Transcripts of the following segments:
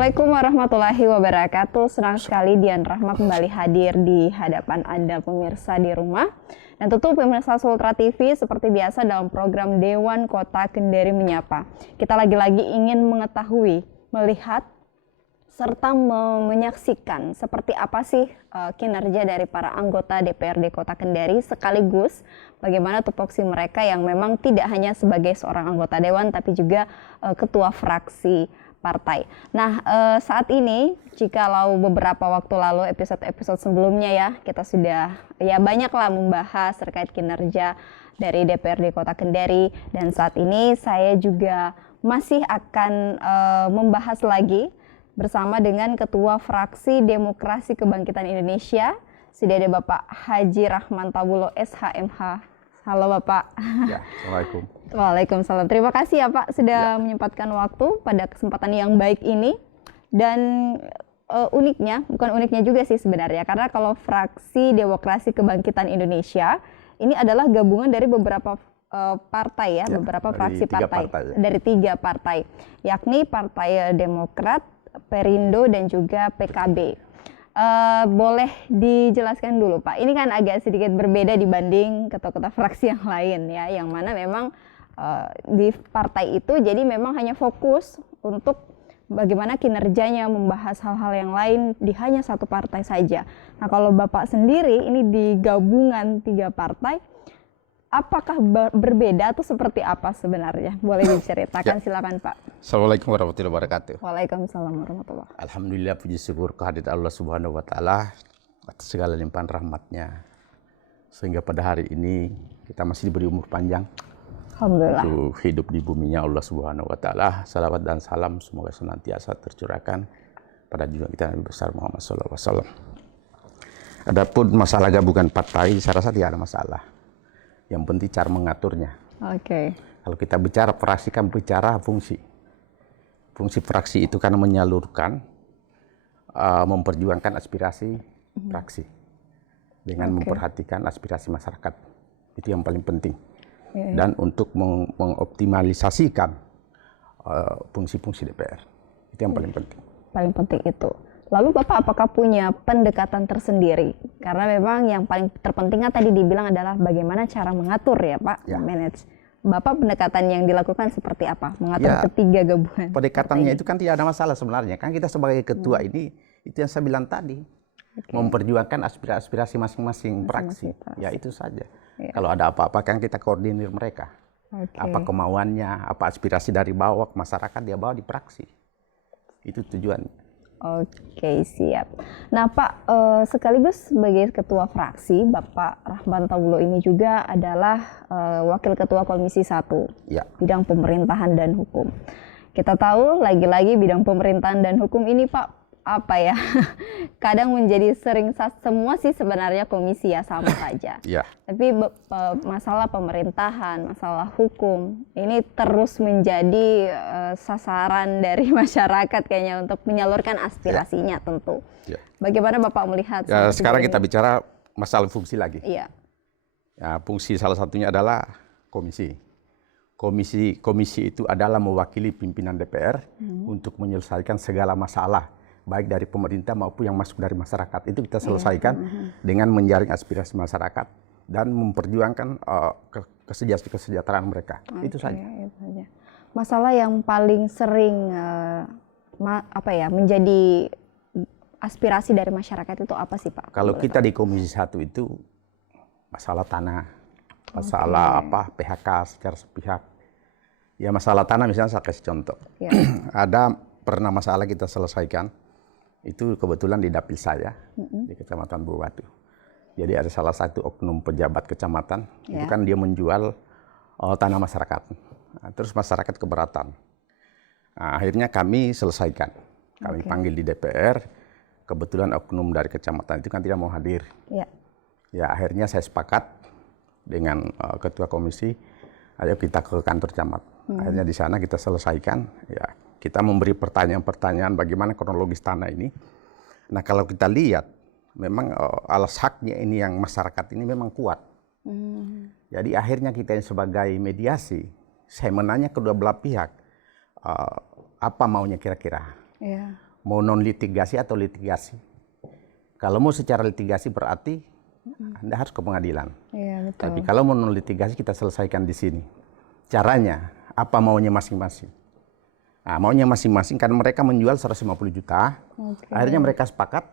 Assalamualaikum warahmatullahi wabarakatuh. Senang sekali Dian Rahma kembali hadir di hadapan Anda pemirsa di rumah. Dan tentu pemirsa Sultra TV seperti biasa dalam program Dewan Kota Kendari Menyapa. Kita lagi-lagi ingin mengetahui, melihat, serta menyaksikan seperti apa sih kinerja dari para anggota DPRD Kota Kendari, sekaligus bagaimana tupoksi mereka yang memang tidak hanya sebagai seorang anggota dewan tapi juga ketua fraksi partai. Nah, saat ini, jikalau beberapa waktu lalu episode-episode sebelumnya ya, kita sudah banyaklah membahas terkait kinerja dari DPRD Kota Kendari, dan saat ini saya juga masih akan membahas lagi bersama dengan Ketua Fraksi Demokrasi Kebangkitan Indonesia, sudah ada Bapak Haji Rahman Tabulo SHMH. Halo Bapak. Ya, Assalamualaikum. Waalaikumsalam. Terima kasih ya Pak sudah menyempatkan waktu pada kesempatan yang baik ini. Dan uniknya, bukan uniknya juga sih sebenarnya, karena kalau Fraksi Demokrasi Kebangkitan Indonesia ini adalah gabungan dari beberapa partai ya, beberapa fraksi partai. Dari 3 partai, yakni Partai Demokrat, Perindo, dan juga PKB. Boleh dijelaskan dulu Pak, ini kan agak sedikit berbeda dibanding ketua-ketua fraksi yang lain ya, yang mana memang di partai itu jadi memang hanya fokus untuk bagaimana kinerjanya, membahas hal-hal yang lain di hanya satu partai saja. Nah, kalau Bapak sendiri ini di gabungan 3 partai, apakah berbeda atau seperti apa sebenarnya? Boleh diceritakan, silakan Pak. Assalamualaikum warahmatullahi wabarakatuh. Waalaikumsalam warahmatullahi. Alhamdulillah, puji syukur kehadirat Allah Subhanahu wa Ta'ala atas segala limpahan rahmatnya, sehingga pada hari ini kita masih diberi umur panjang. Alhamdulillah. Untuk hidup di buminya Allah Subhanahu wa Ta'ala. Salawat dan salam semoga senantiasa tercurahkan pada junjungan kita Nabi besar Muhammad SAW. Adapun masalah gabungan partai, saya rasa tidak ada masalah. Yang penting cara mengaturnya. Oke. Kalau kita bicara fraksi, kan bicara fungsi. Fungsi fraksi itu kan menyalurkan, memperjuangkan aspirasi fraksi dengan memperhatikan aspirasi masyarakat. Itu yang paling penting. Dan untuk mengoptimalisasikan fungsi-fungsi DPR. Itu yang paling penting. Paling penting itu. Lalu Bapak apakah punya pendekatan tersendiri? Karena memang yang paling terpenting kan tadi dibilang adalah bagaimana cara mengatur ya Pak, manage. Bapak pendekatan yang dilakukan seperti apa? Mengatur ketiga gabungan. Pendekatannya itu kan tidak ada masalah sebenarnya. Kan kita sebagai ketua ini, itu yang saya bilang tadi. Memperjuangkan aspirasi masing-masing fraksi. Ya itu saja. Kalau ada apa-apa kan kita koordinir mereka. Apa kemauannya, apa aspirasi dari bawah ke masyarakat, dia bawa di fraksi. Itu tujuannya. Oke, siap. Nah Pak, sekaligus sebagai ketua fraksi, Bapak Rahman Tabulo ini juga adalah wakil ketua Komisi 1 bidang pemerintahan dan hukum. Kita tahu lagi-lagi bidang pemerintahan dan hukum ini Pak, apa ya, kadang menjadi sering semua sih sebenarnya komisi ya sama saja. Tapi masalah pemerintahan, masalah hukum ini terus menjadi sasaran dari masyarakat kayaknya untuk menyalurkan aspirasinya tentu. Bagaimana Bapak melihat? Sekarang kita bicara masalah fungsi lagi. Ya, fungsi salah satunya adalah komisi. Komisi itu adalah mewakili pimpinan DPR untuk menyelesaikan segala masalah, baik dari pemerintah maupun yang masuk dari masyarakat. Itu kita selesaikan dengan menjaring aspirasi masyarakat dan memperjuangkan kesejahteraan mereka. Itu saja. Masalah yang paling sering menjadi aspirasi dari masyarakat itu apa sih Pak? Kalau kita di Komisi 1 itu masalah tanah, masalah PHK secara sepihak. Ya masalah tanah misalnya saya kasih contoh. Ada pernah masalah kita selesaikan. Itu kebetulan di dapil saya, di Kecamatan Buwatu. Jadi ada salah satu oknum pejabat kecamatan, itu kan dia menjual tanah masyarakat. Nah, terus masyarakat keberatan. Nah, akhirnya kami selesaikan. Kami panggil di DPR, kebetulan oknum dari kecamatan itu kan tidak mau hadir. Ya akhirnya saya sepakat dengan ketua komisi, ayo kita ke kantor camat. Akhirnya di sana kita selesaikan, kita memberi pertanyaan-pertanyaan bagaimana kronologis tanah ini. Nah kalau kita lihat, memang alas haknya ini yang masyarakat ini memang kuat. Jadi akhirnya kita sebagai mediasi, saya menanya kedua belah pihak, apa maunya kira-kira. mau non litigasi atau litigasi. Kalau mau secara litigasi berarti Anda harus ke pengadilan. Iya, betul. Tapi kalau mau non litigasi kita selesaikan di sini. Caranya apa maunya masing-masing. Nah, maunya masing-masing karena mereka menjual 150 juta. Akhirnya mereka sepakat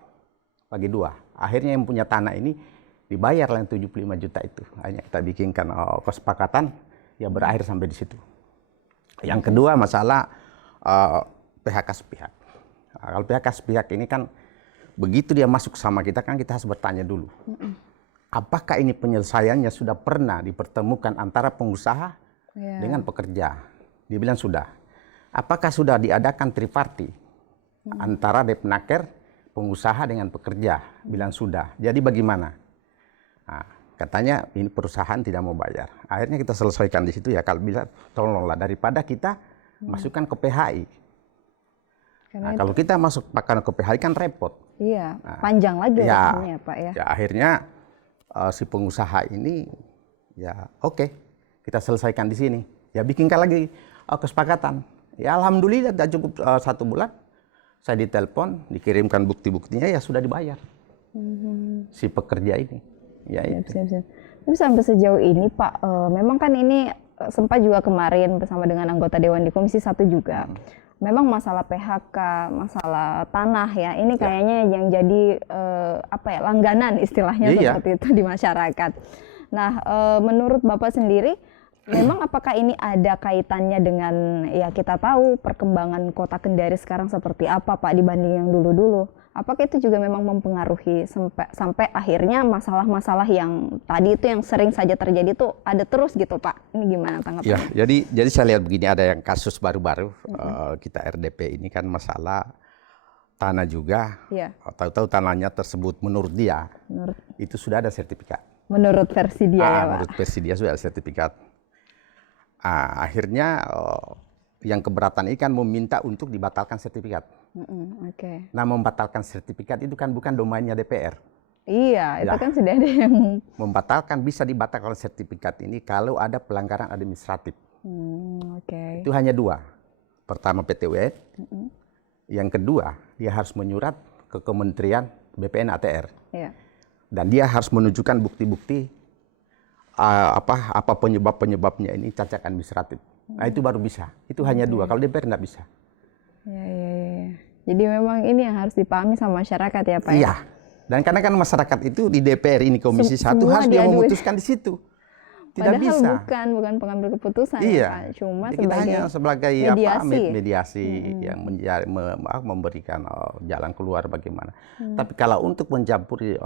bagi dua. Akhirnya yang punya tanah ini dibayar yang 75 juta itu. Hanya kita bikinkan kesepakatan ya berakhir sampai di situ. Yang kedua masalah PHK sepihak. Kalau PHK sepihak ini kan begitu dia masuk sama kita kan kita harus bertanya dulu. Apakah ini penyelesaiannya sudah pernah dipertemukan antara pengusaha dengan pekerja? Dia bilang sudah. Apakah sudah diadakan triparti antara Depnaker, pengusaha dengan pekerja? Bilang sudah. Jadi bagaimana? Nah, katanya ini perusahaan tidak mau bayar. Akhirnya kita selesaikan di situ ya. Kalau bisa tolonglah daripada kita masukkan ke PHI. Nah, kalau kita masuk pakai ke PHI kan repot. Iya, panjang lagi ya, Pak ya. Ya akhirnya si pengusaha ini ya oke, kita selesaikan di sini. Ya bikinkan lagi kesepakatan. Ya alhamdulillah tidak cukup 1 bulan. Saya ditelepon, dikirimkan bukti-buktinya ya sudah dibayar. Si pekerja ini. Ya itu. Siap. Tapi sampai sejauh ini Pak, memang kan ini sempat juga kemarin bersama dengan anggota Dewan di Komisi 1 juga. Memang masalah PHK, masalah tanah ya, ini kayaknya yang jadi langganan istilahnya seperti itu di masyarakat. Nah, menurut Bapak sendiri, memang apakah ini ada kaitannya dengan ya kita tahu perkembangan Kota Kendari sekarang seperti apa Pak dibanding yang dulu-dulu? Apakah itu juga memang mempengaruhi sampai akhirnya masalah-masalah yang tadi itu yang sering saja terjadi itu ada terus gitu Pak? Ini gimana tanggapannya? Ya, jadi saya lihat begini, ada yang kasus baru-baru kita RDP ini kan masalah tanah juga. Tahu-tahu tanahnya tersebut menurut dia itu sudah ada sertifikat. Menurut versi dia ya Pak? Menurut versi dia sudah ada sertifikat. Akhirnya yang keberatan ini kan meminta untuk dibatalkan sertifikat. Nah, membatalkan sertifikat itu kan bukan domainnya DPR. Iya, itu kan sudah ada yang membatalkan, bisa dibatalkan sertifikat ini kalau ada pelanggaran administratif. Itu hanya 2. Pertama PT UN, yang kedua dia harus menyurat ke Kementerian BPN ATR. Dan dia harus menunjukkan bukti-bukti apa penyebabnya ini cacat administratif. Nah itu baru bisa. Itu hanya 2. Kalau DPR nggak bisa. Jadi memang ini yang harus dipahami sama masyarakat ya Pak? Iya. Dan karena kan masyarakat itu di DPR ini Komisi 1 harus dia memutuskan di situ. Tidak padahal bisa. bukan pengambil keputusan ya Pak. Cuma kita hanya sebagai mediasi yang memberikan jalan keluar bagaimana. Tapi kalau untuk mencampuri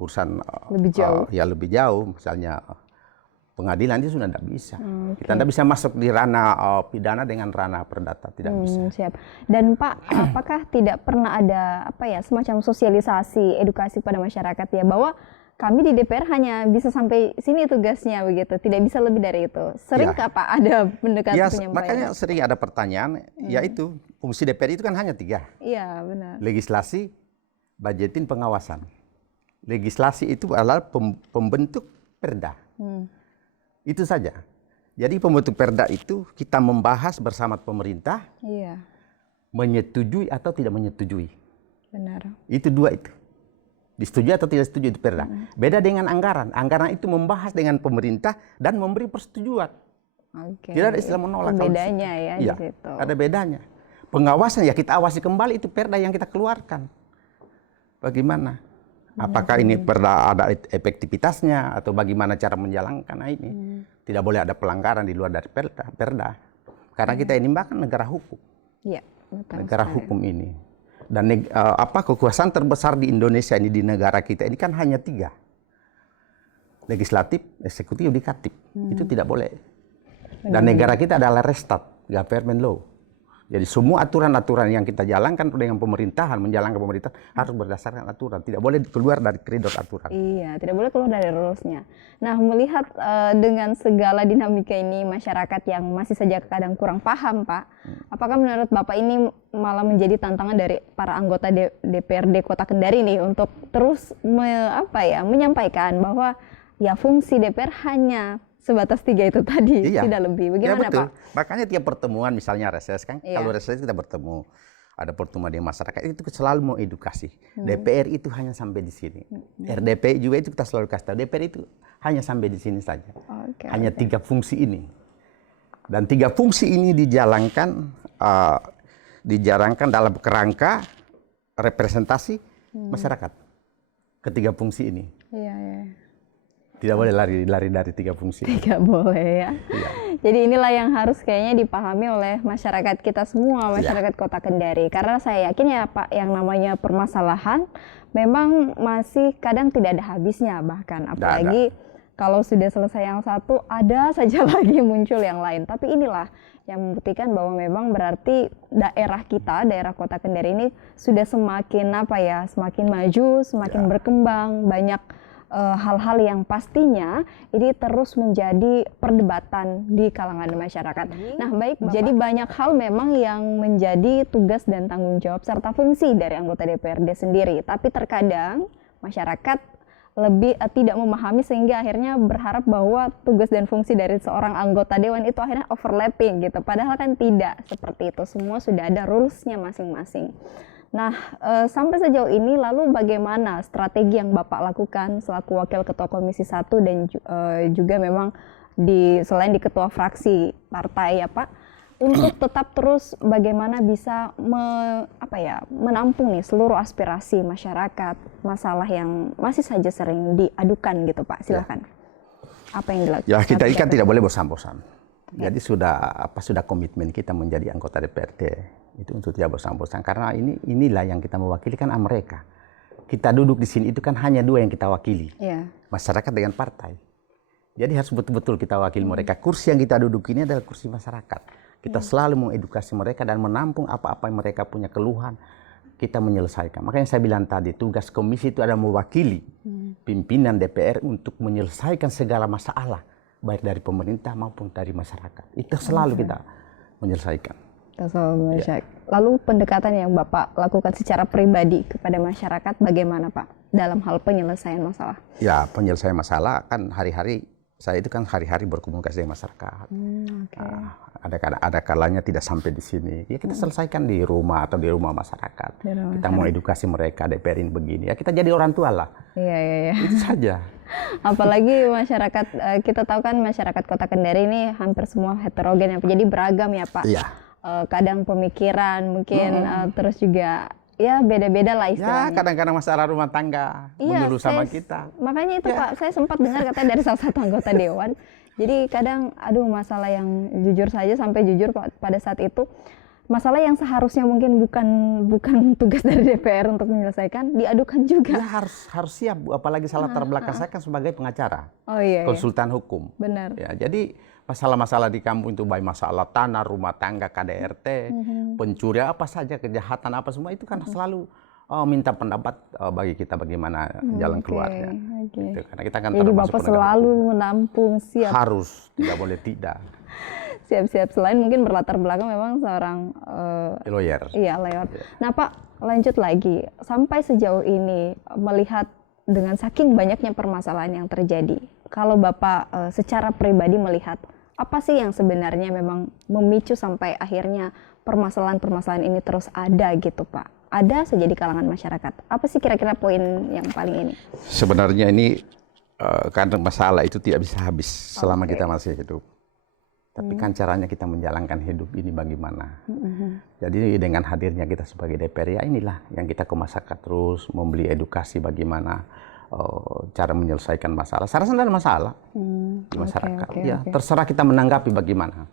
urusan lebih jauh, misalnya pengadilan itu sudah tidak bisa. Kita tidak bisa masuk di ranah pidana dengan ranah perdata, tidak bisa. Siap. Dan Pak, apakah tidak pernah ada semacam sosialisasi, edukasi pada masyarakat ya bahwa kami di DPR hanya bisa sampai sini tugasnya begitu, tidak bisa lebih dari itu. Seringkah Pak ada pendekatan penyampaian? Makanya sering ada pertanyaan, yaitu fungsi DPR itu kan hanya 3. Iya, benar. Legislasi, budgetin, pengawasan. Legislasi itu adalah pembentuk perda. Itu saja. Jadi pembentuk perda itu kita membahas bersama pemerintah, menyetujui atau tidak menyetujui. Benar. Itu 2 itu. Disetujui atau tidak setuju itu perda. Beda dengan anggaran. Anggaran itu membahas dengan pemerintah dan memberi persetujuan. Tidak ada istilah menolak. Bedanya ya di situ. Ada bedanya. Pengawasan ya kita awasi kembali itu perda yang kita keluarkan. Bagaimana? Apakah ini perda ada efektivitasnya atau bagaimana cara menjalankan ini? Tidak boleh ada pelanggaran di luar dari perda. Karena kita ini bahkan negara hukum. Iya, betul. Negara hukum ini. Dan kekuasaan terbesar di Indonesia ini di negara kita ini kan hanya 3. Legislatif, eksekutif, yudikatif. Itu tidak boleh. Dan negara kita adalah restat, government law. Jadi semua aturan-aturan yang kita jalankan dengan pemerintahan, menjalankan pemerintahan harus berdasarkan aturan. Tidak boleh keluar dari koridor aturan. Iya, tidak boleh keluar dari rules-nya. Nah, melihat dengan segala dinamika ini masyarakat yang masih saja kadang kurang paham, Pak. Apakah menurut Bapak ini malah menjadi tantangan dari para anggota DPRD Kota Kendari nih untuk terus menyampaikan bahwa ya fungsi DPR hanya sebatas 3 itu tadi, tidak lebih. Bagaimana ya, betul. Pak? Makanya tiap pertemuan misalnya reses kan, kalau reses kita bertemu. ada pertemuan dengan masyarakat, itu selalu mau edukasi. DPR itu hanya sampai di sini. RDP juga itu kita selalu kasih tahu, DPR itu hanya sampai di sini saja. Hanya 3 fungsi ini. Dan 3 fungsi ini dijalankan dalam kerangka representasi masyarakat. Ketiga fungsi ini. Iya, iya. Tidak boleh lari dari 3 fungsi. Tidak boleh ya. Iya. Jadi inilah yang harus kayaknya dipahami oleh masyarakat kita semua, masyarakat Kota Kendari. Karena saya yakin ya Pak, yang namanya permasalahan memang masih kadang tidak ada habisnya bahkan. Apalagi kalau sudah selesai yang satu, ada saja lagi muncul yang lain. Tapi inilah yang membuktikan bahwa memang berarti daerah kita, daerah Kota Kendari ini sudah semakin semakin maju, semakin berkembang, banyak hal-hal yang pastinya ini terus menjadi perdebatan di kalangan masyarakat. Nah baik, Bapak. Jadi banyak hal memang yang menjadi tugas dan tanggung jawab serta fungsi dari anggota DPRD sendiri. Tapi terkadang masyarakat lebih tidak memahami sehingga akhirnya berharap bahwa tugas dan fungsi dari seorang anggota dewan itu akhirnya overlapping gitu. Padahal kan tidak seperti itu, semua sudah ada rules-nya masing-masing. Nah, sampai sejauh ini lalu bagaimana strategi yang Bapak lakukan selaku Wakil Ketua Komisi 1 dan juga memang selain di Ketua Fraksi Partai ya Pak, untuk tetap terus bagaimana bisa menampung nih seluruh aspirasi masyarakat, masalah yang masih saja sering diadukan gitu Pak, silakan. Apa yang dilakukan? Ya kita ini kan tidak boleh bosan-bosan. Jadi sudah komitmen kita menjadi anggota DPRD itu untuk tidak bosan-bosan, karena inilah yang kita mewakili kan mereka. Kita duduk di sini itu kan hanya 2 yang kita wakili, masyarakat dengan partai. Jadi harus betul-betul kita wakili mereka. Kursi yang kita duduk ini adalah kursi masyarakat. Kita selalu mengedukasi mereka dan menampung apa-apa yang mereka punya keluhan, kita menyelesaikan. Makanya saya bilang tadi, tugas komisi itu adalah mewakili pimpinan DPR untuk menyelesaikan segala masalah, baik dari pemerintah maupun dari masyarakat. Itu selalu kita menyelesaikan. Lalu pendekatan yang Bapak lakukan secara pribadi kepada masyarakat bagaimana Pak dalam hal penyelesaian masalah? Ya, penyelesaian masalah kan saya itu kan hari-hari berkomunikasi dengan masyarakat. Ada kalanya tidak sampai di sini, ya kita selesaikan di rumah atau di rumah masyarakat. Kita mau edukasi mereka, DPR ini begini, ya kita jadi orang tua lah. Iya. Itu saja. Apalagi masyarakat, kita tahu kan masyarakat Kota Kendari ini hampir semua heterogen, jadi beragam ya Pak. Iya. Kadang pemikiran mungkin terus juga ya beda-beda lah istilahnya. Ya kadang-kadang masalah rumah tangga menurut sama kita. Makanya itu Pak, saya sempat dengar katanya dari salah satu anggota dewan. Jadi kadang masalah yang jujur saja sampai jujur pada saat itu masalah yang seharusnya mungkin bukan tugas dari DPR untuk menyelesaikan diadukan juga. Ya harus siap, apalagi salah latar belakang saya kan sebagai pengacara, konsultan hukum. Benar. Ya, jadi masalah-masalah di kampung itu baik masalah tanah, rumah tangga, KDRT, pencurian apa saja, kejahatan apa semua itu kan selalu minta pendapat bagi kita bagaimana jalan keluarnya. Gitu. Karena kita kan jadi Bapak selalu menampung, siap. Harus, tidak boleh tidak. Siap-siap, selain mungkin berlatar belakang memang seorang lawyer. Iya, lawyer. Nah Pak, lanjut lagi, sampai sejauh ini melihat dengan saking banyaknya permasalahan yang terjadi, kalau Bapak secara pribadi melihat apa sih yang sebenarnya memang memicu sampai akhirnya permasalahan-permasalahan ini terus ada gitu Pak? Ada saja di kalangan masyarakat. Apa sih kira-kira poin yang paling ini? Sebenarnya ini karena masalah itu tidak bisa habis selama kita masih hidup. Tapi kan caranya kita menjalankan hidup ini bagaimana. Jadi dengan hadirnya kita sebagai DPR ya inilah yang kita ke masyarakat terus membeli edukasi bagaimana cara menyelesaikan masalah. Saya rasa tidak ada masalah di masyarakat. Terserah kita menanggapi bagaimana.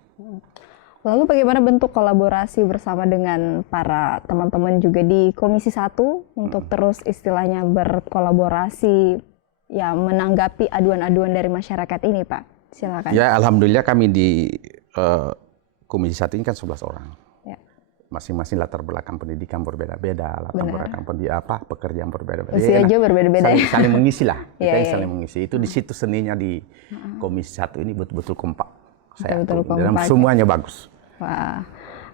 Lalu bagaimana bentuk kolaborasi bersama dengan para teman-teman juga di Komisi 1 untuk terus istilahnya berkolaborasi ya menanggapi aduan-aduan dari masyarakat ini Pak? Silakan. Ya alhamdulillah kami di Komisi 1 ini kan 11 orang. Ya. Masing-masing latar belakang pendidikan berbeda-beda, latar belakang pekerjaan berbeda-beda. Usia juga berbeda-beda ya. Saling mengisi lah, kita saling mengisi. Itu di situ seninya di Komisi 1 ini betul-betul kompak. Dan semuanya bagus. Wah,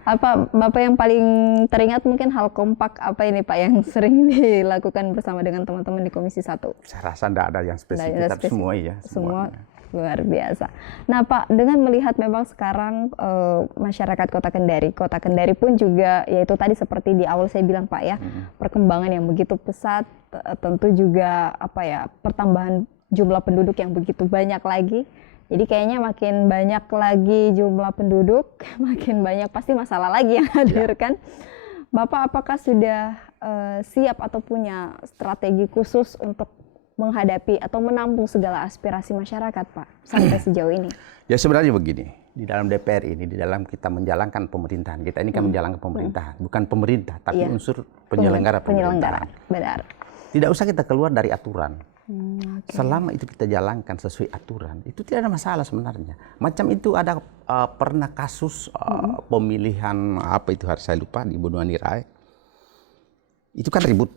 apa Bapak yang paling teringat mungkin hal kompak apa ini Pak yang sering dilakukan bersama dengan teman-teman di Komisi 1? Saya rasa tidak ada yang spesifik, tapi semua iya. Semua Luar biasa. Nah Pak, dengan melihat memang sekarang masyarakat Kota Kendari pun juga, yaitu tadi seperti di awal saya bilang Pak ya, perkembangan yang begitu pesat, tentu juga apa ya, pertambahan jumlah penduduk yang begitu banyak lagi. Jadi kayaknya makin banyak lagi jumlah penduduk, makin banyak pasti masalah lagi yang hadir kan. Bapak apakah sudah siap atau punya strategi khusus untuk menghadapi atau menampung segala aspirasi masyarakat, Pak, sampai sejauh ini? Ya sebenarnya begini, di dalam DPR ini, di dalam kita menjalankan pemerintahan, kita ini kan menjalankan pemerintahan, bukan pemerintah, tapi unsur penyelenggara pemerintahan. Benar. Tidak usah kita keluar dari aturan. Selama itu kita jalankan sesuai aturan, itu tidak ada masalah sebenarnya. Macam itu ada pernah kasus pemilihan apa itu harus saya lupa di Bendungan Rai. Itu kan ribut.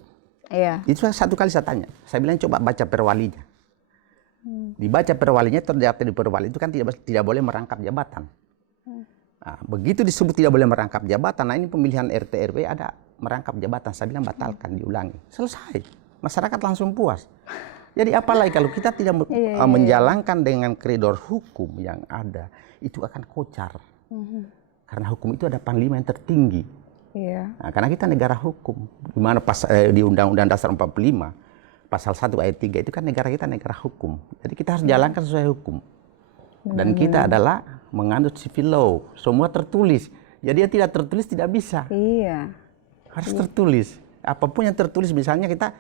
Iya. Itu satu kali saya tanya. Saya bilang coba baca perwalinya. Dibaca perwalinya, ternyata di perwali itu kan tidak boleh merangkap jabatan. Nah, begitu disebut tidak boleh merangkap jabatan, nah ini pemilihan RT RW ada merangkap jabatan. Saya bilang batalkan, diulangi. Selesai. Masyarakat langsung puas. Jadi apalagi kalau kita tidak menjalankan dengan koridor hukum yang ada, itu akan kocar. Karena hukum itu ada panglima yang tertinggi. Nah, karena kita negara hukum, di mana di Undang-Undang Dasar 45, pasal 1 ayat 3 itu kan negara kita negara hukum. Jadi kita harus jalankan sesuai hukum. Dan kita adalah menganut civil law, semua tertulis. Jadi yang tidak tertulis tidak bisa. Harus tertulis. Apapun yang tertulis, misalnya kita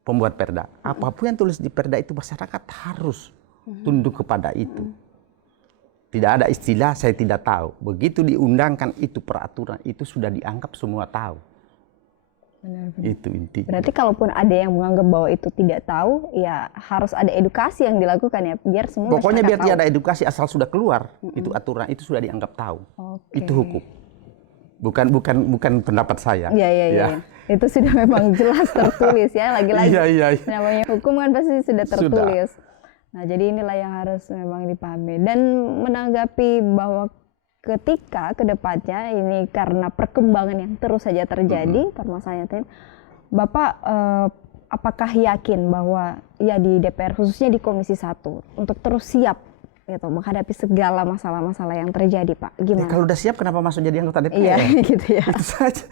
pembuat perda, apapun yang tulis di perda itu masyarakat harus tunduk kepada itu. Tidak ada istilah saya tidak tahu. Begitu diundangkan itu peraturan, itu sudah dianggap semua tahu. Benar. Itu intinya. Berarti kalaupun ada yang menganggap bahwa itu tidak tahu, ya harus ada edukasi yang dilakukan ya, biar semua pokoknya biar tahu. tidak ada edukasi, asal sudah keluar itu aturan, itu sudah dianggap tahu. Itu hukum. Bukan pendapat saya. Iya. Itu sudah memang jelas tertulis ya, lagi-lagi. Namanya hukum kan pasti sudah tertulis. Nah, jadi inilah yang harus memang dipahami. Dan menanggapi bahwa ketika kedepannya ini karena perkembangan yang terus saja terjadi, permasalahan Bapak apakah yakin bahwa ya di DPR khususnya di Komisi 1 untuk terus siap gitu menghadapi segala masalah-masalah yang terjadi, Pak? Gimana? Ya, kalau udah siap kenapa masuk jadi anggota DPR? Iya, gitu ya. Itu saja.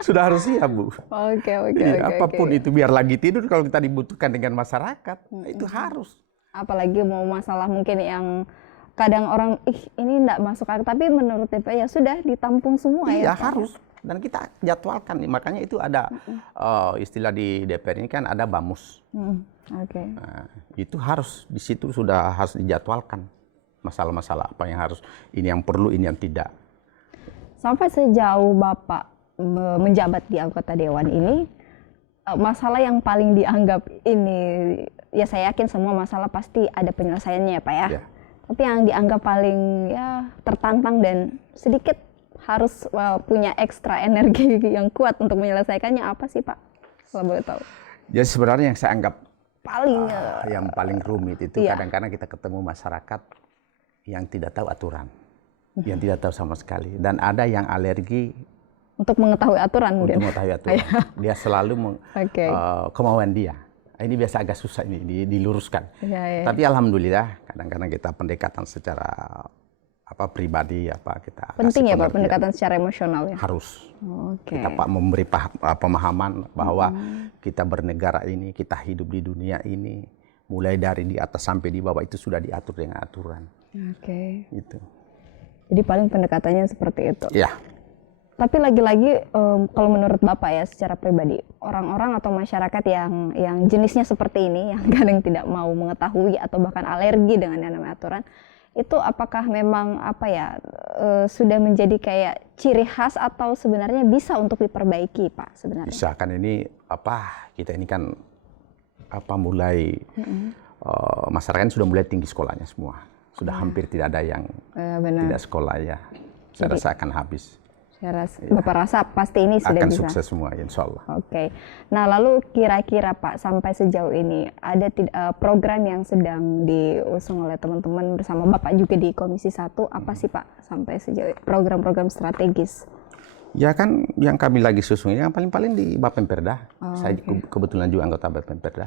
Sudah harus siap, Bu. Oke. Apapun itu, biar lagi tidur kalau kita dibutuhkan dengan masyarakat, itu harus. Apalagi mau masalah mungkin yang kadang orang, ini enggak masuk akal, tapi menurut DPR ya sudah ditampung semua ya. Iya, harus. Dan kita jadwalkan, makanya itu ada istilah di DPR ini kan ada BAMUS. Nah, itu harus, di situ sudah harus dijadwalkan masalah-masalah apa yang harus, ini yang perlu, ini yang tidak. Sampai sejauh Bapak menjabat di anggota Dewan ini, masalah yang paling dianggap ini, ya saya yakin semua masalah pasti ada penyelesaiannya ya Pak ya. Tapi yang dianggap paling ya tertantang dan sedikit harus punya ekstra energi yang kuat untuk menyelesaikannya apa sih Pak? Kalau boleh tahu. Jadi sebenarnya yang saya anggap yang paling rumit itu kadang-kadang kita ketemu masyarakat yang tidak tahu aturan, yang tidak tahu sama sekali, dan ada yang alergi untuk mengetahui aturan. Untuk mengetahui aturan, dia selalu kemauan dia. Ini biasa agak susah ini diluruskan. Tapi alhamdulillah kadang-kadang kita pendekatan secara pribadi kita penting ya Pak, pendekatan secara emosional ya. Harus. Kita memberi pemahaman bahwa kita bernegara ini, kita hidup di dunia ini, mulai dari di atas sampai di bawah itu sudah diatur dengan aturan. Itu. Jadi paling pendekatannya seperti itu. Iya. Tapi lagi-lagi kalau menurut Bapak ya secara pribadi, orang-orang atau masyarakat yang jenisnya seperti ini, yang kadang tidak mau mengetahui atau bahkan alergi dengan yang namanya aturan, itu apakah memang sudah menjadi kayak ciri khas atau sebenarnya bisa untuk diperbaiki Pak sebenarnya? Bisa kan, ini kita ini kan mulai masyarakat sudah mulai tinggi sekolahnya semua, sudah hampir tidak ada yang tidak sekolah ya. Saya rasa akan habis. Bapak rasa pasti ini sudah akan bisa sukses semua, insya Allah. Nah lalu kira-kira Pak sampai sejauh ini ada program yang sedang diusung oleh teman-teman bersama Bapak juga di Komisi 1, apa sih Pak sampai sejauh ini program-program strategis? Ya kan yang kami lagi susun yang paling-paling di Bapemperda. Saya kebetulan juga anggota Bapemperda.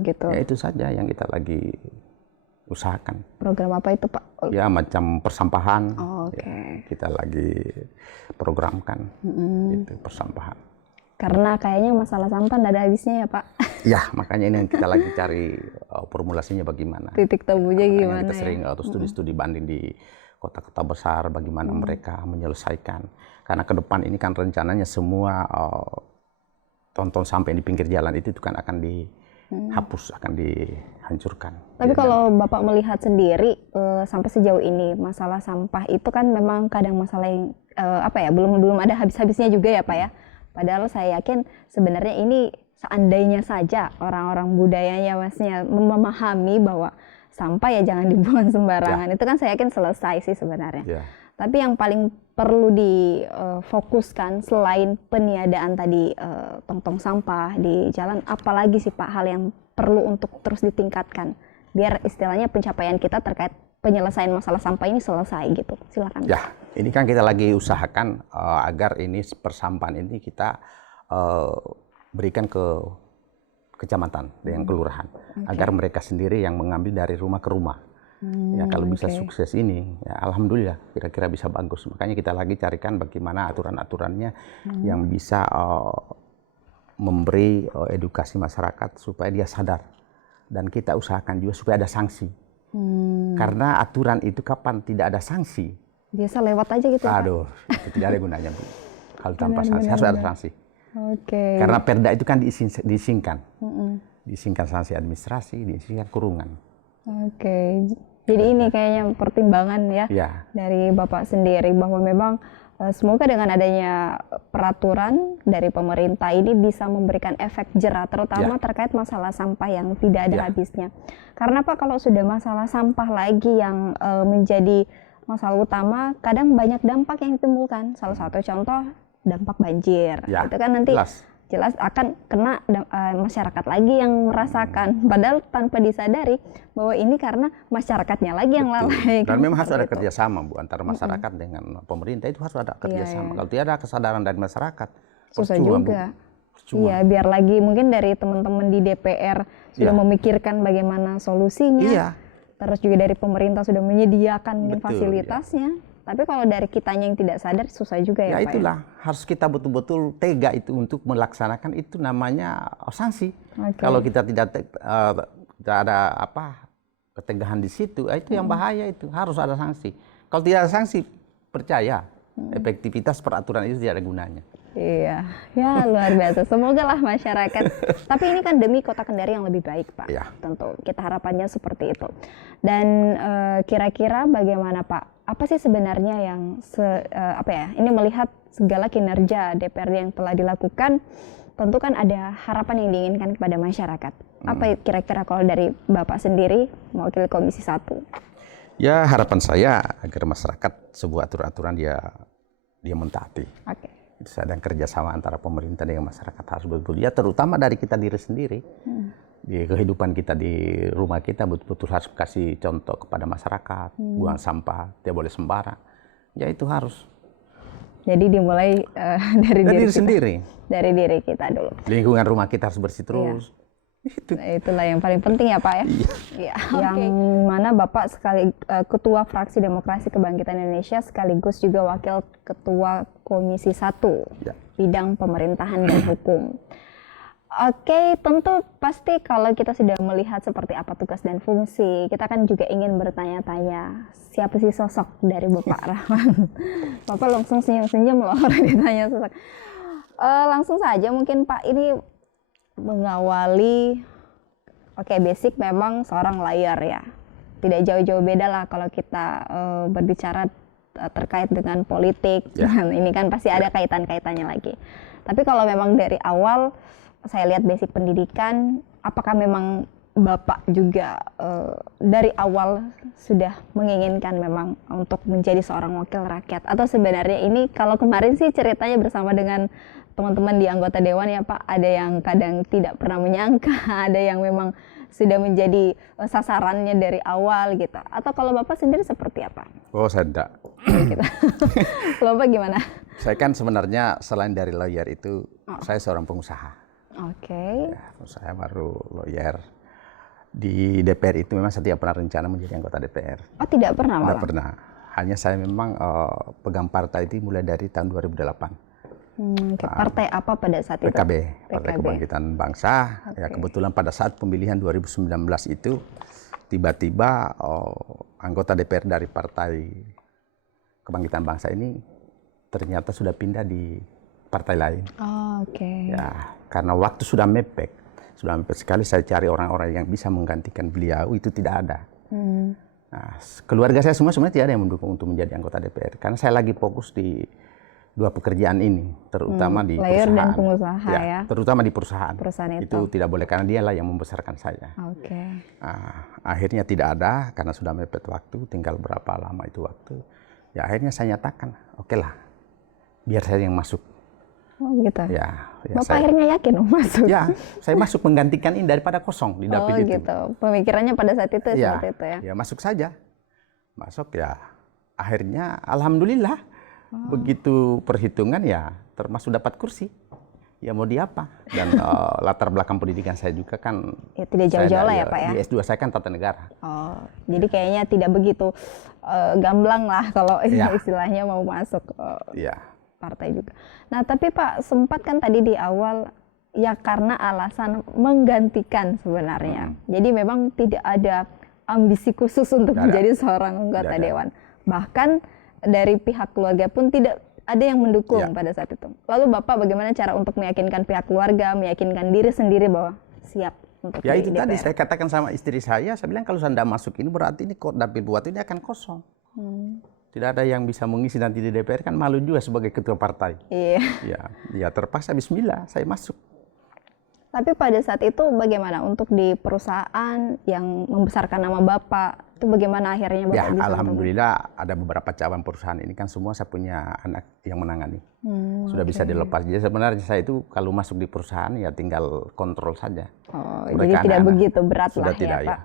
Gitu. Ya itu saja yang kita lagi usahakan. Program apa itu, Pak? Ya macam persampahan. Oh, oke. Ya, kita lagi programkan itu persampahan. Karena kayaknya masalah sampah nggak ada habisnya ya, Pak. Ya, makanya ini yang kita lagi cari formulasinya bagaimana. Titik temunya Makanya gimana kita ya? sering studi-studi banding di kota-kota besar, bagaimana mereka menyelesaikan. Karena ke depan ini kan rencananya semua tonton sampai di pinggir jalan itu kan akan dihapus, akan dihancurkan. Tapi Ya, kalau Bapak melihat sendiri sampai sejauh ini masalah sampah itu kan memang kadang masalah yang belum ada habis-habisnya juga ya, Pak ya. Padahal saya yakin sebenarnya ini seandainya saja orang-orang budayanya maksudnya memahami bahwa sampah ya jangan dibuang sembarangan. Itu kan saya yakin selesai sih sebenarnya. ya. Tapi yang paling perlu difokuskan selain peniadaan tadi tong-tong sampah di jalan, apalagi sih Pak hal yang perlu untuk terus ditingkatkan biar istilahnya pencapaian kita terkait penyelesaian masalah sampah ini selesai gitu. Silakan. Ya, ini kan kita lagi usahakan agar ini persampahan ini kita berikan ke kecamatan dengan kelurahan, agar mereka sendiri yang mengambil dari rumah ke rumah. Ya kalau bisa sukses ini, ya alhamdulillah kira-kira bisa bagus. Makanya kita lagi carikan bagaimana aturan-aturannya yang bisa memberi edukasi masyarakat supaya dia sadar. Dan kita usahakan juga supaya ada sanksi. Karena aturan itu kapan tidak ada sanksi, Biasa lewat aja gitu Pak? aduh, itu tidak ada gunanya Bu. Kalau tanpa sanksi harus ada sanksi. Oke. Karena perda itu kan diisingkan. Diisingkan sanksi administrasi, diisingkan kurungan. Oke. Jadi ini kayaknya pertimbangan ya, Ya. dari Bapak sendiri bahwa memang semoga dengan adanya peraturan dari pemerintah ini bisa memberikan efek jera terutama terkait masalah sampah yang tidak ada habisnya. Karena Pak kalau sudah masalah sampah lagi yang menjadi masalah utama, kadang banyak dampak yang ditimbulkan. Salah satu contoh dampak banjir. Ya, Itu kan nanti jelas akan kena masyarakat lagi yang merasakan. Padahal tanpa disadari bahwa ini karena masyarakatnya lagi yang lalai. Dan memang harus ada kerjasama Bu antara masyarakat dengan pemerintah, itu harus ada kerjasama. Kalau tidak ada kesadaran dari masyarakat, susah juga. Iya, biar lagi mungkin dari teman-teman di DPR sudah memikirkan bagaimana solusinya. Iya. Terus juga dari pemerintah sudah menyediakan fasilitasnya. Tapi kalau dari kitanya yang tidak sadar susah juga ya Pak. Ya itulah, harus kita betul-betul tega itu untuk melaksanakan, itu namanya sanksi. Kalau kita tidak ada ketegahan di situ, itu yang bahaya itu, harus ada sanksi. Kalau tidak ada sanksi, percaya efektivitas peraturan itu tidak ada gunanya. Iya, ya luar biasa. Semoga lah masyarakat. Tapi ini kan demi Kota Kendari yang lebih baik, Pak. Ya. Tentu kita harapannya seperti itu. Dan kira-kira bagaimana, Pak? Apa sih sebenarnya yang ini melihat segala kinerja DPRD yang telah dilakukan, tentu kan ada harapan yang diinginkan kepada masyarakat. Apa kira-kira kalau dari Bapak sendiri mewakili Komisi 1? Ya harapan saya agar masyarakat sebuah aturan-aturan dia mentaati. Oke. Itu ada kerjasama antara pemerintah dengan masyarakat harus betul-betul. Ya terutama dari kita diri sendiri. Di kehidupan kita di rumah kita betul-betul harus kasih contoh kepada masyarakat. Buang sampah, tidak boleh sembarang. Ya itu harus. Jadi dimulai dari diri kita sendiri. Dari diri kita dulu. Lingkungan rumah kita harus bersih terus. Itulah yang paling penting ya Pak ya. Iya. Yang mana Bapak Ketua Fraksi Demokrasi Kebangkitan Indonesia sekaligus juga Wakil Ketua Komisi 1 Bidang Pemerintahan dan Hukum. Oke, tentu pasti kalau kita sudah melihat seperti apa tugas dan fungsi, kita kan juga ingin bertanya-tanya siapa sih sosok dari Bapak Rahman. Bapak langsung senyum-senyum loh ditanya sosok. Langsung saja mungkin Pak, ini mengawali, basic memang seorang lawyer ya. Tidak jauh-jauh beda lah kalau kita berbicara terkait dengan politik. Dan ini kan pasti ada kaitan-kaitannya lagi. Tapi kalau memang dari awal saya lihat basic pendidikan, apakah memang Bapak juga dari awal sudah menginginkan memang untuk menjadi seorang wakil rakyat? Atau sebenarnya ini kalau kemarin sih ceritanya bersama dengan teman-teman di anggota dewan ya Pak, ada yang kadang tidak pernah menyangka, ada yang memang sudah menjadi sasarannya dari awal gitu. Atau kalau Bapak sendiri seperti apa? Oh saya enggak. Kalau Bapak gimana? Saya kan sebenarnya selain dari lawyer itu, saya seorang pengusaha. Oke. Ya, saya baru lawyer. di DPR itu memang saya tidak pernah rencana menjadi anggota DPR. Oh, tidak pernah Tidak malah? pernah. Hanya saya memang pegang partai itu mulai dari tahun 2008. Partai apa pada saat itu? PKB, Partai PKB. Kebangkitan Bangsa. Ya, kebetulan pada saat pemilihan 2019 itu tiba-tiba anggota DPR dari Partai Kebangkitan Bangsa ini ternyata sudah pindah di partai lain. Oh, oke. Ya, karena waktu sudah mepet sekali saya cari orang-orang yang bisa menggantikan beliau, itu tidak ada. Nah, keluarga saya semua sebenarnya tidak ada yang mendukung untuk menjadi anggota DPR karena saya lagi fokus di dua pekerjaan ini, terutama di lawyer perusahaan. dan pengusaha ya. Terutama di perusahaan. Perusahaan Itu tidak boleh karena dialah yang membesarkan saya. Oke. Nah, akhirnya tidak ada karena sudah mepet waktu, tinggal berapa lama itu waktu. Ya akhirnya saya nyatakan, oke lah, biar saya yang masuk. Oh gitu. Ya Bapak akhirnya yakin masuk? Ya, saya masuk menggantikan ini daripada kosong di dapil itu. Oh gitu. Pemikirannya pada saat itu Ya, seperti itu ya? ya masuk saja. Masuk ya. Akhirnya alhamdulillah begitu perhitungan ya termasuk dapat kursi. Ya mau di apa? Dan latar belakang pendidikan saya juga kan Ya, tidak jauh-jauh lah ya Pak ya? Di S2 saya kan tata negara. Oh, jadi kayaknya tidak begitu gamblang lah kalau Ya. istilahnya mau masuk Iya. partai juga. Nah, tapi Pak sempat kan tadi di awal ya karena alasan menggantikan sebenarnya. Jadi memang tidak ada ambisi khusus untuk Tidak ada. menjadi seorang anggota Tidak ada. dewan. Bahkan dari pihak keluarga pun tidak ada yang mendukung Ya. pada saat itu. Lalu Bapak bagaimana cara untuk meyakinkan pihak keluarga, meyakinkan diri sendiri bahwa siap untuk Ya di itu DPR? tadi saya katakan sama istri saya bilang kalau saya tidak masuk ini berarti ini dapil buat ini akan kosong. Tidak ada yang bisa mengisi nanti di DPR, kan malu juga sebagai ketua partai. Iya. Ya terpaksa bismillah saya masuk. Tapi pada saat itu bagaimana untuk di perusahaan yang membesarkan nama Bapak? Itu bagaimana akhirnya Bapak Ya bisa alhamdulillah ada beberapa cabang perusahaan ini kan semua saya punya anak yang menangani. Sudah bisa dilepas. Jadi sebenarnya saya itu kalau masuk di perusahaan ya tinggal kontrol saja. Oh, Mereka jadi tidak anak-anak. begitu berat Sudah lah tidak ya Pak?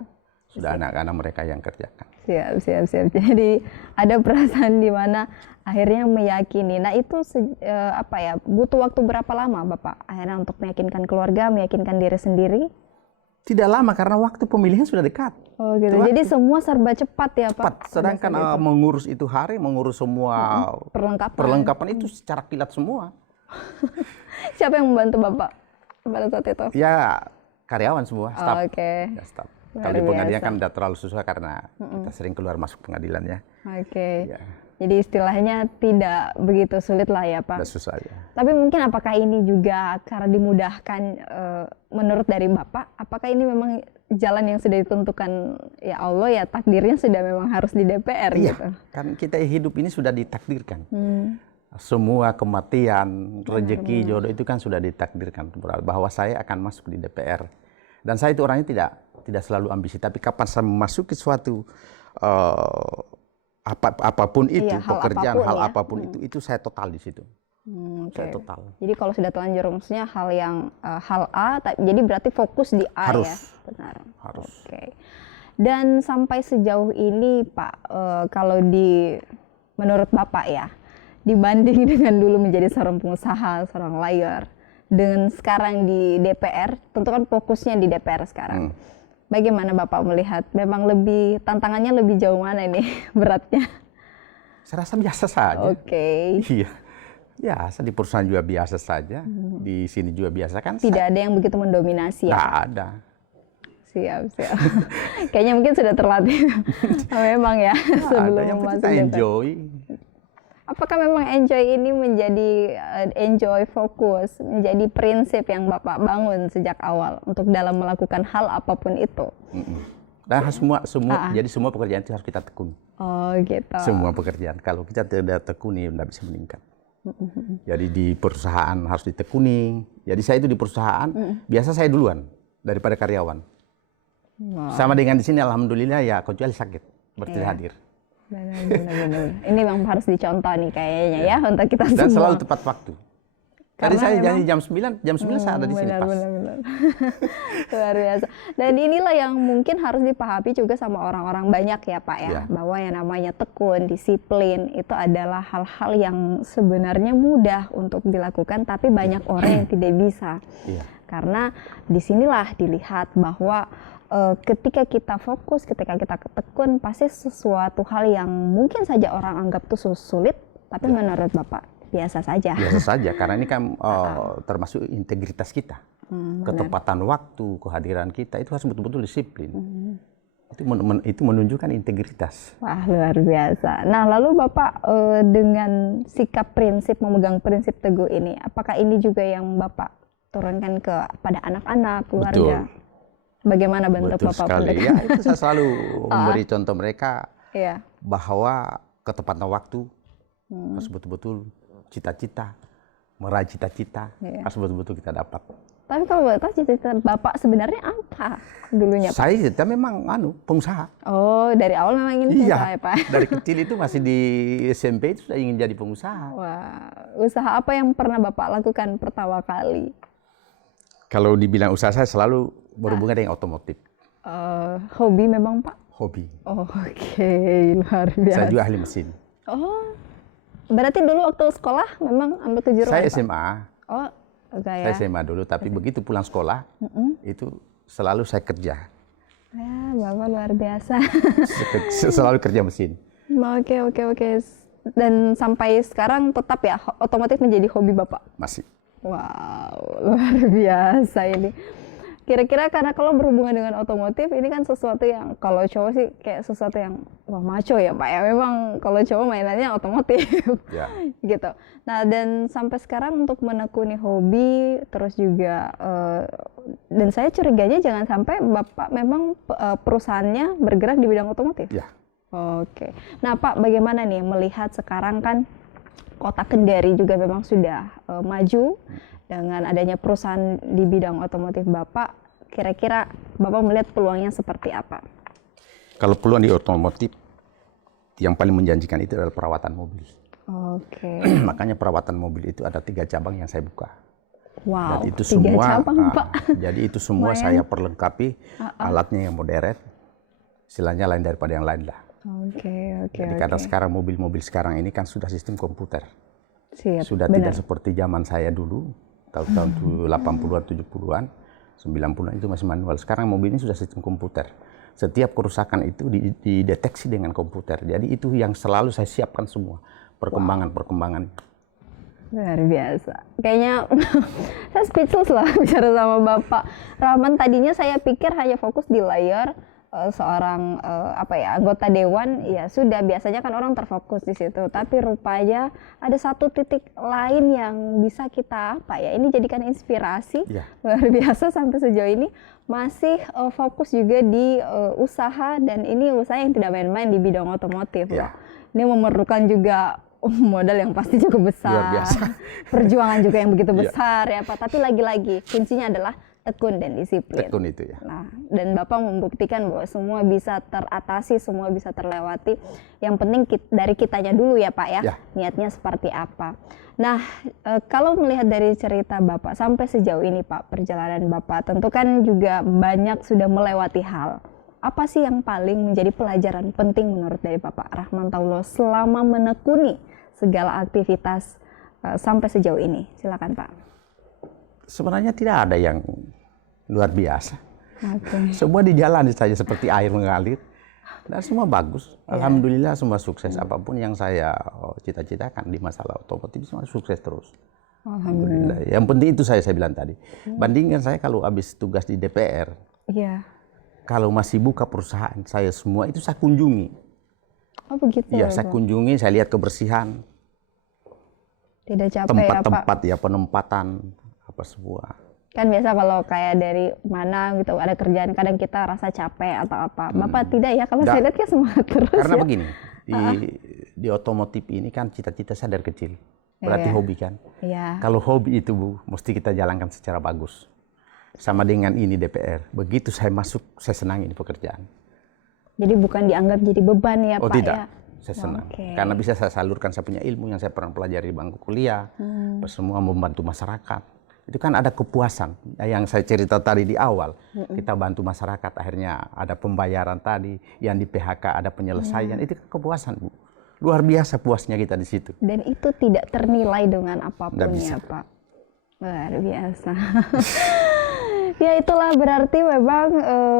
Sudah anak-anak mereka yang kerjakan. Siap. Jadi ada perasaan di mana akhirnya meyakini. Nah itu apa ya, butuh waktu berapa lama Bapak akhirnya untuk meyakinkan keluarga, meyakinkan diri sendiri? Tidak lama karena waktu pemilihan sudah dekat. Oh gitu. Jadi semua serba cepat ya Pak? Cepat. Sedangkan mengurus itu hari, mengurus semua perlengkapan itu secara kilat semua. Siapa yang membantu Bapak pada saat itu? Ya karyawan semua, staf. Oh, oke. Ya, staf. Luar Kalau di pengadilan biasa. kan tidak terlalu susah karena kita sering keluar masuk pengadilan ya. Oke. Ya, Jadi istilahnya tidak begitu sulit lah ya Pak. tidak susah ya. Tapi mungkin apakah ini juga karena dimudahkan menurut dari Bapak, apakah ini memang jalan yang sudah ditentukan ya Allah ya takdirnya sudah memang harus di DPR Iya, gitu? kan kita hidup ini sudah ditakdirkan. Semua kematian, rezeki, jodoh itu kan sudah ditakdirkan bahwa saya akan masuk di DPR. Dan saya itu orangnya tidak selalu ambisi, tapi kapan saya memasuki suatu apapun itu, Iya, hal pekerjaan, apapun hal ya. apapun itu saya total di situ. Saya Oke. total. Jadi kalau sudah telanjur maksudnya hal A, jadi berarti fokus di A Harus. ya? Benar. Harus. Oke. Dan sampai sejauh ini Pak, kalau menurut Bapak ya, dibanding dengan dulu menjadi seorang pengusaha, seorang lawyer, dengan sekarang di DPR, tentu kan fokusnya di DPR sekarang. Bagaimana Bapak melihat? Memang tantangannya lebih jauh mana ini beratnya? Saya rasa biasa saja. Oke. Iya. Biasa di perusahaan juga biasa saja. Di sini juga biasa kan. Tidak ada yang begitu mendominasi ya? Nggak ada. Siap. Kayaknya mungkin sudah terlatih. Memang ya sebelum Ada yang penting masuk kita DPR. enjoy. Apakah memang enjoy ini menjadi enjoy fokus, menjadi prinsip yang Bapak bangun sejak awal untuk dalam melakukan hal apapun itu? Dan jadi semua pekerjaan itu harus kita tekuni. Oh gitu. Semua pekerjaan. Kalau kita tidak tekuni, tidak bisa meningkat. Jadi di perusahaan harus ditekuni. Jadi saya itu di perusahaan, biasa saya duluan daripada karyawan. Sama dengan di sini, alhamdulillah ya, kecuali sakit, berarti hadir. Benar. Ini memang harus dicontoh nih kayaknya ya untuk kita Dan semua. selalu tepat waktu. Tadi Karena saya memang- janji jam 9 saya ada di sini pas. Benar. Luar biasa. Dan inilah yang mungkin harus dipahami juga sama orang-orang banyak ya Pak ya. Ya. Bahwa yang namanya tekun, disiplin itu adalah hal-hal yang sebenarnya mudah untuk dilakukan tapi banyak orang yang tidak bisa. Iya. Karena disinilah dilihat bahwa ketika kita fokus, ketika kita tekun, pasti sesuatu hal yang mungkin saja orang anggap tuh sulit, tapi menurut Bapak biasa saja. Biasa saja, karena ini kan termasuk integritas kita. Ketepatan waktu, kehadiran kita, itu harus betul-betul disiplin. Itu menunjukkan integritas. Wah, luar biasa. Nah, lalu Bapak dengan sikap prinsip, memegang prinsip teguh ini, apakah ini juga yang Bapak turunkan kepada anak-anak, keluarga? Betul. Bagaimana bentuk Betul Bapak sekali. pendekatan? Ya, itu saya selalu memberi contoh mereka bahwa ketepatan waktu harus betul-betul cita-cita, meraih cita-cita, harus betul-betul kita dapat. Tapi kalau boleh tahu cita-cita Bapak sebenarnya apa dulunya, Pak? Saya memang pengusaha. Oh, dari awal memang ingin pengusaha ya, Pak? Dari kecil itu masih di SMP itu sudah ingin jadi pengusaha. Wah, usaha apa yang pernah Bapak lakukan pertama kali? Kalau dibilang usaha, saya selalu berhubungan dengan otomotif. Hobi memang, Pak? Hobi. Oh, oke, luar biasa. Saya juga ahli mesin. Oh, berarti dulu waktu sekolah memang ambil kejuruan? Saya SMA. Oh, enggak ya? Saya SMA dulu, tapi begitu pulang sekolah, itu selalu saya kerja. Ya, Bapak luar biasa. Selalu kerja mesin. Oke. Dan sampai sekarang tetap ya, otomotif menjadi hobi Bapak? Masih. Wow, luar biasa ini. Kira-kira karena kalau berhubungan dengan otomotif, ini kan sesuatu yang kalau cowok sih kayak sesuatu yang wah maco ya Pak ya. Memang kalau cowok mainannya otomotif. Ya. Gitu. Nah, dan sampai sekarang untuk menekuni hobi, terus juga dan saya curiganya jangan sampai Bapak memang perusahaannya bergerak di bidang otomotif. Ya. Oke. Nah Pak, bagaimana nih melihat sekarang kan Kota Kendari juga memang sudah maju dengan adanya perusahaan di bidang otomotif Bapak, kira-kira Bapak melihat peluangnya seperti apa? Kalau peluang di otomotif, yang paling menjanjikan itu adalah perawatan mobil. Oke. Makanya perawatan mobil itu ada 3 cabang yang saya buka. Wow, Dan itu 3 semua, cabang, Pak. Jadi itu semua saya perlengkapi, alatnya yang modern, istilahnya lain daripada yang lain lah. Oke. Jadi karena sekarang mobil-mobil sekarang ini kan sudah sistem komputer. Siap, Sudah benar. tidak seperti zaman saya dulu, tahun 80-an, 70-an, 90-an itu masih manual. Sekarang mobil ini sudah sistem komputer. Setiap kerusakan itu dideteksi dengan komputer. Jadi itu yang selalu saya siapkan semua, perkembangan-perkembangan. Luar biasa. Kayaknya saya speechless lah bicara sama Bapak. Rahman, tadinya saya pikir hanya fokus di layar seorang anggota dewan, ya sudah, biasanya kan orang terfokus di situ, tapi rupanya ada satu titik lain yang bisa kita ini jadikan inspirasi. Luar biasa sampai sejauh ini masih fokus juga di usaha, dan ini usaha yang tidak main-main di bidang otomotif. Ini memerlukan juga modal yang pasti cukup besar, luar biasa. perjuangan juga yang begitu besar ya Pak, tapi lagi-lagi kuncinya adalah tekun dan disiplin. Tekun itu ya. Nah, dan Bapak membuktikan bahwa semua bisa teratasi, semua bisa terlewati. Yang penting dari kitanya dulu ya Pak ya, niatnya seperti apa. Nah, kalau melihat dari cerita Bapak sampai sejauh ini Pak, perjalanan Bapak tentu kan juga banyak sudah melewati hal. Apa sih yang paling menjadi pelajaran penting menurut dari Bapak Rahman Taulo selama menekuni segala aktivitas sampai sejauh ini? Silakan Pak. Sebenarnya tidak ada yang luar biasa. Semua dijalani saja seperti air mengalir. Dan semua bagus. Alhamdulillah semua sukses. Apapun yang saya cita-citakan di masalah otomotif semua sukses terus. Alhamdulillah. Yang penting itu saya bilang tadi. Bandingkan saya kalau habis tugas di DPR. Kalau masih buka perusahaan saya semua itu saya kunjungi. Oh begitu ya? Saya kunjungi, saya lihat kebersihan. Tidak capek tempat-tempat ya, penempatan apa semua. Kan biasa kalau kayak dari mana gitu ada kerjaan kadang kita rasa capek atau apa. Bapak tidak ya, kalau saya lihat ya semangat terus. Karena begini, di otomotif ini kan cita-cita saya dari kecil. Berarti hobi kan. Kalau hobi itu Bu, mesti kita jalankan secara bagus. Sama dengan ini DPR. Begitu saya masuk, saya senang ini pekerjaan. Jadi bukan dianggap jadi beban ya Pak? Tidak. Ya? Saya senang. Karena bisa saya salurkan saya punya ilmu yang saya pernah pelajari di bangku kuliah. Semua membantu masyarakat. Itu kan ada kepuasan. Yang saya cerita tadi di awal. Kita bantu masyarakat, akhirnya ada pembayaran tadi. Yang di PHK ada penyelesaian. Itu kepuasan Bu. Luar biasa puasnya kita di situ. Dan itu tidak ternilai dengan apapun ya Pak? Luar biasa. Ya itulah berarti memang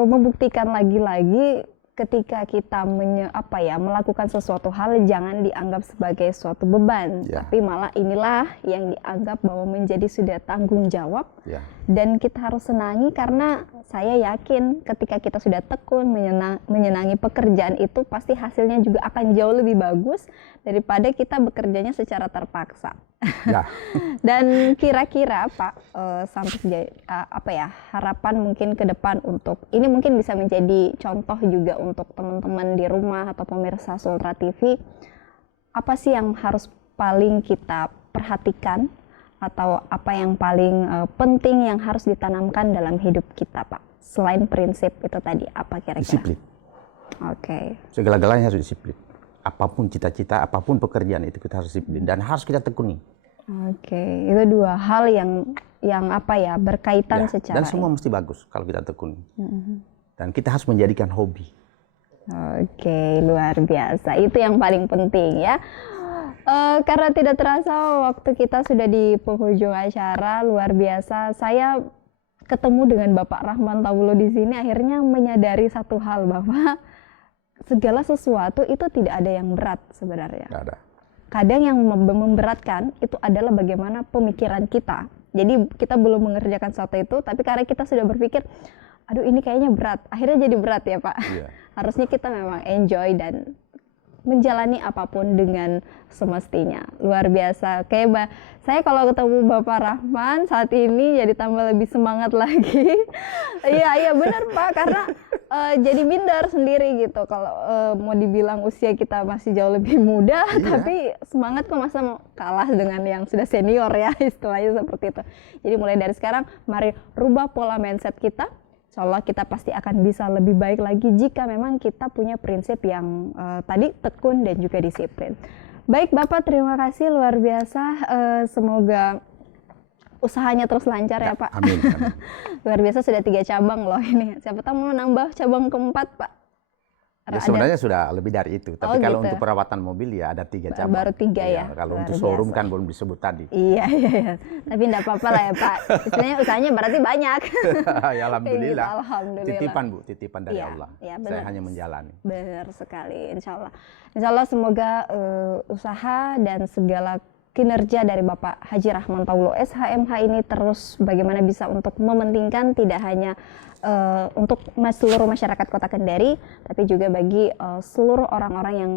membuktikan lagi-lagi ketika kita melakukan sesuatu hal jangan dianggap sebagai suatu beban, Ya. tapi malah inilah yang dianggap bahwa menjadi sudah tanggung jawab. Ya. Dan kita harus senangi karena saya yakin ketika kita sudah tekun menyenangi pekerjaan itu pasti hasilnya juga akan jauh lebih bagus daripada kita bekerjanya secara terpaksa. Ya. Dan kira-kira Pak, harapan mungkin ke depan untuk ini mungkin bisa menjadi contoh juga untuk teman-teman di rumah atau pemirsa Sultra TV, apa sih yang harus paling kita perhatikan atau apa yang paling penting yang harus ditanamkan dalam hidup kita, Pak? Selain prinsip itu tadi, apa kira-kira? Disiplin. Oke. Segala-galanya harus disiplin. Apapun cita-cita, apapun pekerjaan itu kita harus disiplin dan harus kita tekuni. Oke, itu dua hal yang berkaitan Ya, secara dan semua mesti bagus kalau kita tekuni. Dan kita harus menjadikan hobi. Oke, luar biasa. Itu yang paling penting ya. Karena tidak terasa waktu kita sudah di penghujung acara, luar biasa. Saya ketemu dengan Bapak Rahman Taulo di sini akhirnya menyadari satu hal bahwa segala sesuatu itu tidak ada yang berat sebenarnya. Nggak ada. Kadang yang memberatkan itu adalah bagaimana pemikiran kita. Jadi kita belum mengerjakan sesuatu itu, tapi karena kita sudah berpikir, aduh ini kayaknya berat, akhirnya jadi berat ya Pak. Iya. Harusnya kita memang enjoy dan menjalani apapun dengan semestinya. Luar biasa. Kayak saya kalau ketemu Bapak Rahman saat ini jadi tambah lebih semangat lagi. Iya benar Pak, karena jadi minder sendiri gitu. Kalau mau dibilang usia kita masih jauh lebih muda, Iya. tapi semangat kok masa mau kalah dengan yang sudah senior ya, istilahnya seperti itu. Jadi mulai dari sekarang, mari rubah pola mindset kita. Insya Allah kita pasti akan bisa lebih baik lagi jika memang kita punya prinsip yang tadi tekun dan juga disiplin. Baik Bapak, terima kasih luar biasa. Semoga usahanya terus lancar ya Pak. Amin. Luar biasa sudah 3 cabang loh ini. Siapa tahu mau nambah cabang keempat Pak. Ya, sebenarnya sudah lebih dari itu. Tapi kalau gitu. untuk perawatan mobil ya ada 3 cabang. Baru 3 ya. Kalau Luar untuk showroom biasa. kan belum disebut tadi. Iya. Tapi enggak apa-apa lah ya Pak. Istilahnya usahanya berarti banyak. Ya alhamdulillah. Alhamdulillah. Titipan Bu, titipan dari Iya, Allah. iya, Saya benar. hanya menjalani. Benar sekali, insya Allah semoga usaha dan segala kinerja dari Bapak Haji Rahman Taulo SHMH ini terus bagaimana bisa untuk mementingkan tidak hanya untuk seluruh masyarakat Kota Kendari, tapi juga bagi seluruh orang-orang yang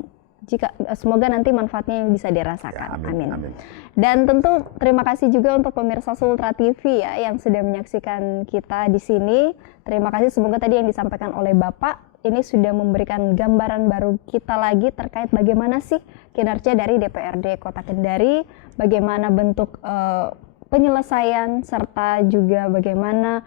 semoga nanti manfaatnya bisa dirasakan. Ya, amin. Dan tentu terima kasih juga untuk pemirsa Sultra TV ya yang sudah menyaksikan kita di sini. Terima kasih, semoga tadi yang disampaikan oleh Bapak ini sudah memberikan gambaran baru kita lagi terkait bagaimana sih kinerja dari DPRD Kota Kendari, bagaimana bentuk penyelesaian serta juga bagaimana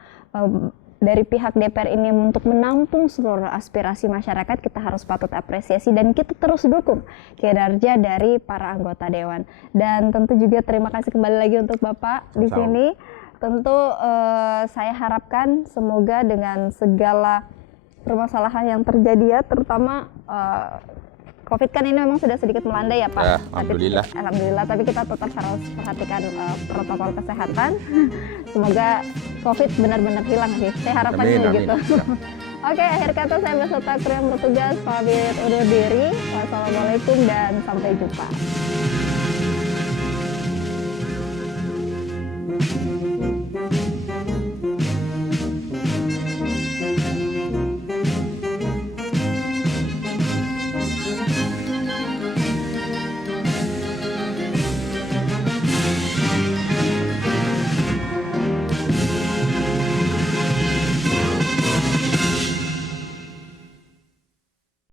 dari pihak DPR ini untuk menampung seluruh aspirasi masyarakat. Kita harus patut apresiasi dan kita terus dukung kinerja dari para anggota Dewan. Dan tentu juga terima kasih kembali lagi untuk Bapak di sini. Tentu saya harapkan semoga dengan segala permasalahan yang terjadi ya, terutama COVID kan ini memang sudah sedikit melandai ya Pak. Ya, alhamdulillah. Alhamdulillah, tapi kita tetap harus perhatikan protokol kesehatan. Semoga COVID benar-benar hilang sih. Saya harapannya Amin, begitu. amin. Oke, akhir kata saya beserta kru yang bertugas pamit undur diri. Wassalamualaikum dan sampai jumpa.